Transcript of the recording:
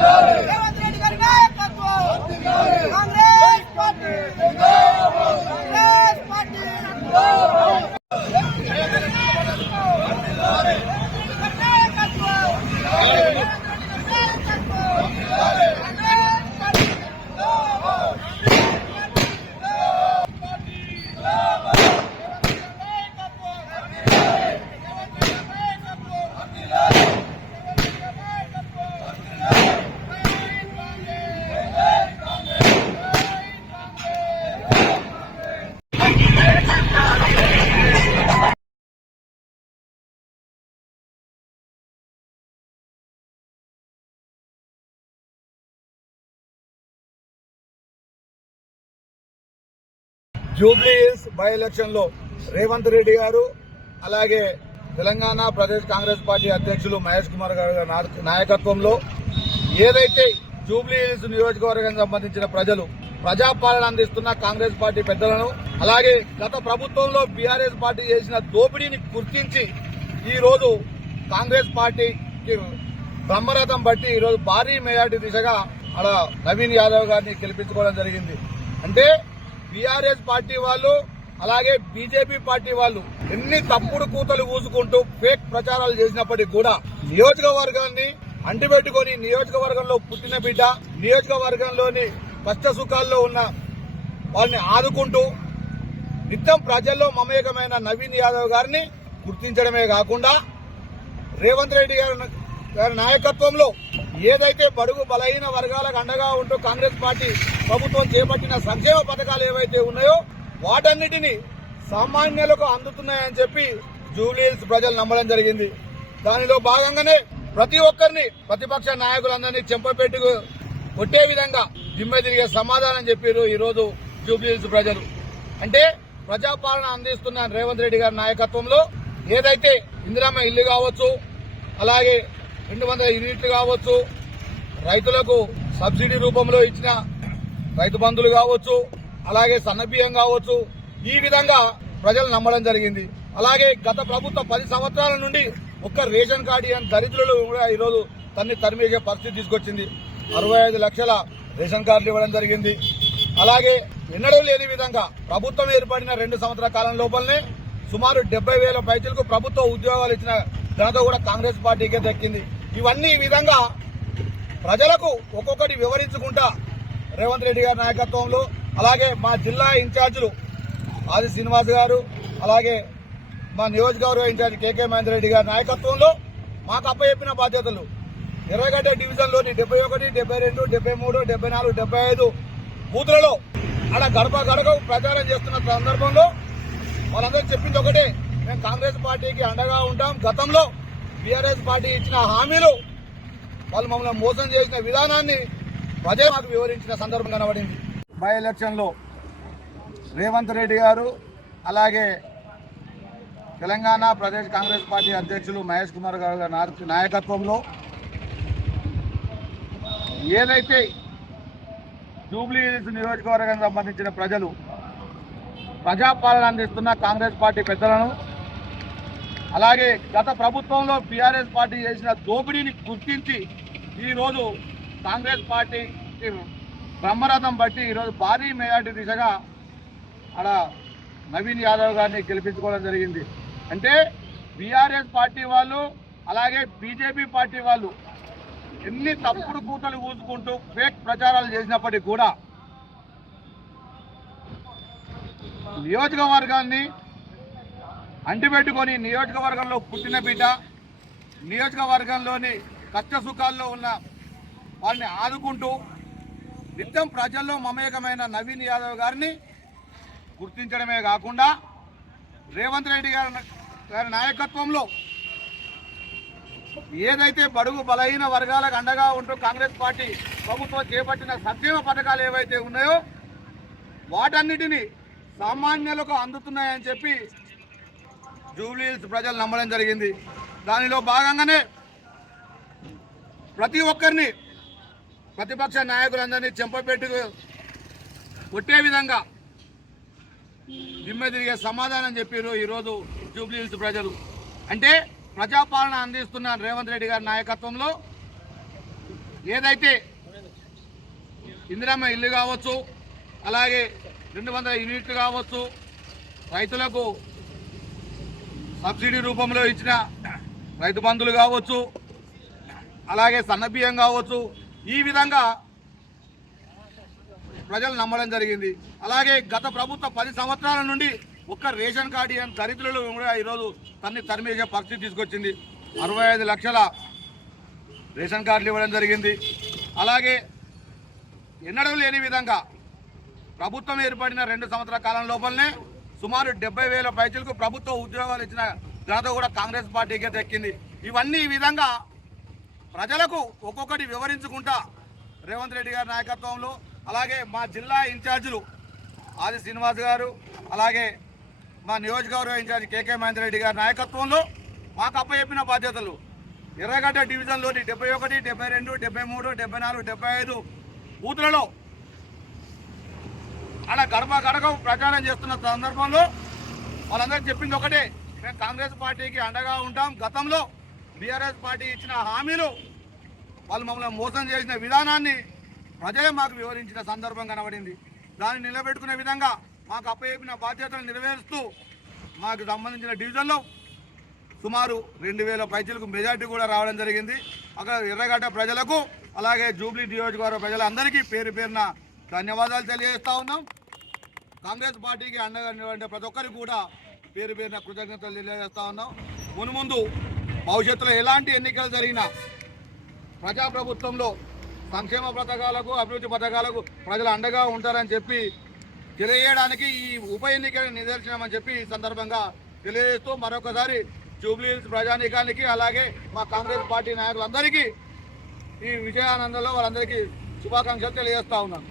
రేవంత్ రెడ్డి గారి నాయకత్వం Congress party Congress party Jubilee hills by election లో రేవంత్ రెడ్డి గారు అలాగే తెలంగాణ ప్రదేశ్ కాంగ్రెస్ పార్టీ అధ్యక్షులు మహేష్ కుమార్ గారి నాయకత్వంలో ఏదైతే జూబ్లీ హిల్స్ నియోజకవర్గానికి సంబంధించిన ప్రజలు ప్రజాపాలన అందిస్తున్న కాంగ్రెస్ పార్టీ పెద్దలను అలాగే గత ప్రభుత్వంలో బీఆర్ఎస్ పార్టీ చేసిన దోపిడీని గుర్తించి ఈ రోజు కాంగ్రెస్ పార్టీకి బ్రహ్మరథం బట్టి ఈ రోజు భారీ మెజార్టీ దిశగా అలా నవీన్ యాదవ్ గారిని గెలిపించుకోవడం జరిగింది. అంటే బీఆర్ఎస్ పార్టీ వాళ్ళు అలాగే బీజేపీ పార్టీ వాళ్ళు ఎన్ని తప్పుడు కూతలు ఊసుకుంటూ ఫేక్ ప్రచారాలు చేసినప్పటికీ కూడా నియోజకవర్గాన్ని అంటిపెట్టుకుని నియోజకవర్గంలో పుట్టిన బిడ్డ నియోజకవర్గంలోని కష్ట సుఖాల్లో ఉన్న వాళ్ళని ఆదుకుంటూ నిత్యం ప్రజల్లో మమేకమైన నవీన్ యాదవ్ గారిని గుర్తించడమే కాకుండా రేవంత్ రెడ్డి గారి నాయకత్వంలో ఏదైతే బడుగు బలహీన వర్గాలకు అండగా ఉంటూ కాంగ్రెస్ పార్టీ ప్రభుత్వం చేపట్టిన సంక్షేమ పథకాలు ఏవైతే ఉన్నాయో వాటన్నిటినీ సామాన్యులకు అందుతున్నాయని చెప్పి జూబ్లీ హిల్స్ ప్రజలు నమ్మడం జరిగింది. దానిలో భాగంగానే ప్రతి ఒక్కరిని ప్రతిపక్ష నాయకులందరినీ చెంపపెట్టుకు కొట్టే విధంగా దిమ్మె తిరిగే సమాధానం చెప్పారు ఈ రోజు జూబ్లీ హిల్స్ ప్రజలు. అంటే ప్రజాపాలన అందిస్తున్న రేవంత్ రెడ్డి గారి నాయకత్వంలో ఏదైతే ఇందిరమ్మ ఇల్లు కావచ్చు అలాగే 200 యూనిట్లు కావచ్చు రైతులకు సబ్సిడీ రూపంలో ఇచ్చిన రైతు బంధులు కావచ్చు అలాగే సన్నబియ్యం కావచ్చు ఈ విధంగా ప్రజలు నమ్మడం జరిగింది. అలాగే గత ప్రభుత్వం 10 సంవత్సరాల నుండి ఒక్క రేషన్ కార్డు ఇవ్వని దరిద్రులు కూడా ఈరోజు తరిమేసే పరిస్థితి తీసుకొచ్చింది. 65 లక్షల రేషన్ కార్డులు ఇవ్వడం జరిగింది. అలాగే ఎన్నడూ లేని విధంగా ప్రభుత్వం ఏర్పడిన 2 సంవత్సరాల కాలం లోపలనే సుమారు 70,000 పైచలకు ప్రభుత్వ ఉద్యోగాలు ఇచ్చిన ఘనత కూడా కాంగ్రెస్ పార్టీకే దక్కింది. ఇవన్నీ ఈ విధంగా ప్రజలకు ఒక్కొక్కటి వివరించుకుంటా రేవంత్ రెడ్డి గారి నాయకత్వంలో అలాగే మా జిల్లా ఇన్ఛార్జీలు ఆది శ్రీనివాస్ గారు అలాగే మా నియోజకవర్గ ఇన్ఛార్జి కేకే మహేందర్ రెడ్డి గారి నాయకత్వంలో మాకు అప్పచెప్పిన బాధ్యతలు ఎర్రగడ్డ డివిజన్లోని 71, 72, 73, 74, 75 బూతులలో అక్కడ గడప గడపకు ప్రచారం చేస్తున్న సందర్భంలో వాళ్ళందరూ చెప్పింది ఒకటే, మేము కాంగ్రెస్ పార్టీకి అండగా ఉంటాం. గతంలో బీఆర్ఎస్ పార్టీ ఇచ్చిన హామీలు వాళ్ళు మమ్మల్ని మోసం చేసిన విధానాన్ని ప్రజలు మాకు వివరించిన సందర్భం కనబడింది. బై ఎలక్షన్ లో రేవంత్ రెడ్డి గారు అలాగే తెలంగాణ ప్రదేశ్ కాంగ్రెస్ పార్టీ అధ్యక్షులు మహేష్ కుమార్ గారి నాయకత్వంలో ఏదైతే జూబ్లీ హిల్స్ నియోజకవర్గానికి సంబంధించిన ప్రజలు ప్రజాపాలన అందిస్తున్న కాంగ్రెస్ పార్టీ పెద్దలను అలాగే గత ప్రభుత్వంలో బీఆర్ఎస్ పార్టీ చేసిన దోపిడీని గుర్తించి ఈరోజు కాంగ్రెస్ పార్టీకి బ్రహ్మరథం బట్టి ఈరోజు భారీ మెజార్టీ దిశగా అక్కడ నవీన్ యాదవ్ గారిని గెలిపించుకోవడం జరిగింది. అంటే బీఆర్ఎస్ పార్టీ వాళ్ళు అలాగే బీజేపీ పార్టీ వాళ్ళు ఎన్ని తప్పుడు కూతలు ఊసుకుంటూ ఫేక్ ప్రచారాలు చేసినప్పటికీ కూడా నియోజకవర్గాన్ని అంటిపెట్టుకొని నియోజకవర్గంలో పుట్టిన బిడ్డ నియోజకవర్గంలోని కష్ట సుఖాల్లో ఉన్న వాళ్ళని ఆదుకుంటూ నిత్యం ప్రజల్లో మమేకమైన నవీన్ యాదవ్ గారిని గుర్తించడమే కాకుండా రేవంత్ రెడ్డి గారి నాయకత్వంలో ఏదైతే బడుగు బలహీన వర్గాలకు అండగా ఉంటూ కాంగ్రెస్ పార్టీ ప్రభుత్వం చేపట్టిన సంక్షేమ పథకాలు ఏవైతే ఉన్నాయో వాటన్నిటినీ సామాన్యులకు అందుతున్నాయని చెప్పి జూబ్లీ హిల్స్ ప్రజలు నమ్మడం జరిగింది. దానిలో భాగంగానే ప్రతి ఒక్కరిని ప్రతిపక్ష నాయకులందరినీ చెంపపెట్టుకు కొట్టే విధంగా దిమ్మె తిరిగే సమాధానం చెప్పారు ఈరోజు జూబ్లీ హిల్స్ ప్రజలు. అంటే ప్రజాపాలన అందిస్తున్న రేవంత్ రెడ్డి గారి నాయకత్వంలో ఏదైతే ఇందిరమ్మ ఇల్లు కావచ్చు, అలాగే 200 యూనిట్లు కావచ్చు, రైతులకు సబ్సిడీ రూపంలో ఇచ్చిన రైతు బంధులు కావచ్చు, అలాగే సన్నబియ్యం కావచ్చు, ఈ విధంగా ప్రజలు నమ్మడం జరిగింది. అలాగే గత ప్రభుత్వం 10 సంవత్సరాల నుండి ఒక్క రేషన్ కార్డు ఇవ్వని దరిద్రులు కూడా ఈరోజు తరిమేసే పరిస్థితి తీసుకొచ్చింది. 65 లక్షల రేషన్ కార్డులు ఇవ్వడం జరిగింది. అలాగే ఎన్నడూ లేని విధంగా ప్రభుత్వం ఏర్పడిన 2 సంవత్సరాల కాలం లోపలనే సుమారు 70,000 పైచలకు ప్రభుత్వ ఉద్యోగాలు ఇచ్చిన ఘనత కూడా కాంగ్రెస్ పార్టీకే దక్కింది. ఇవన్నీ ఈ విధంగా ప్రజలకు ఒక్కొక్కటి వివరించుకుంటా రేవంత్ రెడ్డి గారి నాయకత్వంలో, అలాగే మా జిల్లా ఇన్ఛార్జీలు ఆది శ్రీనివాస్ గారు, అలాగే మా నియోజకవర్గ ఇన్ఛార్జి కేకే మహేందర్ రెడ్డి గారి నాయకత్వంలో మాకు అప్పచెప్పిన బాధ్యతలు ఎర్రగడ్డ డివిజన్లోని 71, 72, 73, 74, 75 బూతులలో అలా గడప గడప ప్రచారం చేస్తున్న సందర్భంలో వాళ్ళందరికీ చెప్పింది ఒకటే, మేము కాంగ్రెస్ పార్టీకి అండగా ఉంటాం. గతంలో బీఆర్ఎస్ పార్టీ ఇచ్చిన హామీలు వాళ్ళు మమ్మల్ని మోసం చేసిన విధానాన్ని ప్రజలే మాకు వివరించిన సందర్భం కనబడింది. దాన్ని నిలబెట్టుకునే విధంగా మాకు అప్పచెప్పిన బాధ్యతలు నెరవేరుస్తూ మాకు సంబంధించిన డివిజన్లో సుమారు 2,000 పైచలకు మెజార్టీ కూడా రావడం జరిగింది. అక్కడ ఎర్రగడ్డ ప్రజలకు, అలాగే జూబ్లీ నియోజకవర్గ ప్రజలందరికీ పేరు పేరున ధన్యవాదాలు తెలియజేస్తా ఉన్నాం. కాంగ్రెస్ పార్టీకి అండగా నిలబడిన ప్రతి ఒక్కరికి కూడా పేరు పేరున కృతజ్ఞతలు తెలియజేస్తా ఉన్నాం. మున్ముందు భవిష్యత్తులో ఎలాంటి ఎన్నికలు జరిగినా ప్రజాప్రభుత్వంలో సంక్షేమ పథకాలకు, అభివృద్ధి పథకాలకు ప్రజలు అండగా ఉంటారని చెప్పి తెలియజేయడానికి ఈ ఉప ఎన్నికల నిదర్శనమని చెప్పి ఈ సందర్భంగా తెలియజేస్తూ మరొకసారి జూబ్లీ ప్రజానీకానికి, అలాగే మా కాంగ్రెస్ పార్టీ నాయకులందరికీ ఈ విజయానందంలో వాళ్ళందరికీ శుభాకాంక్షలు తెలియజేస్తా ఉన్నాను.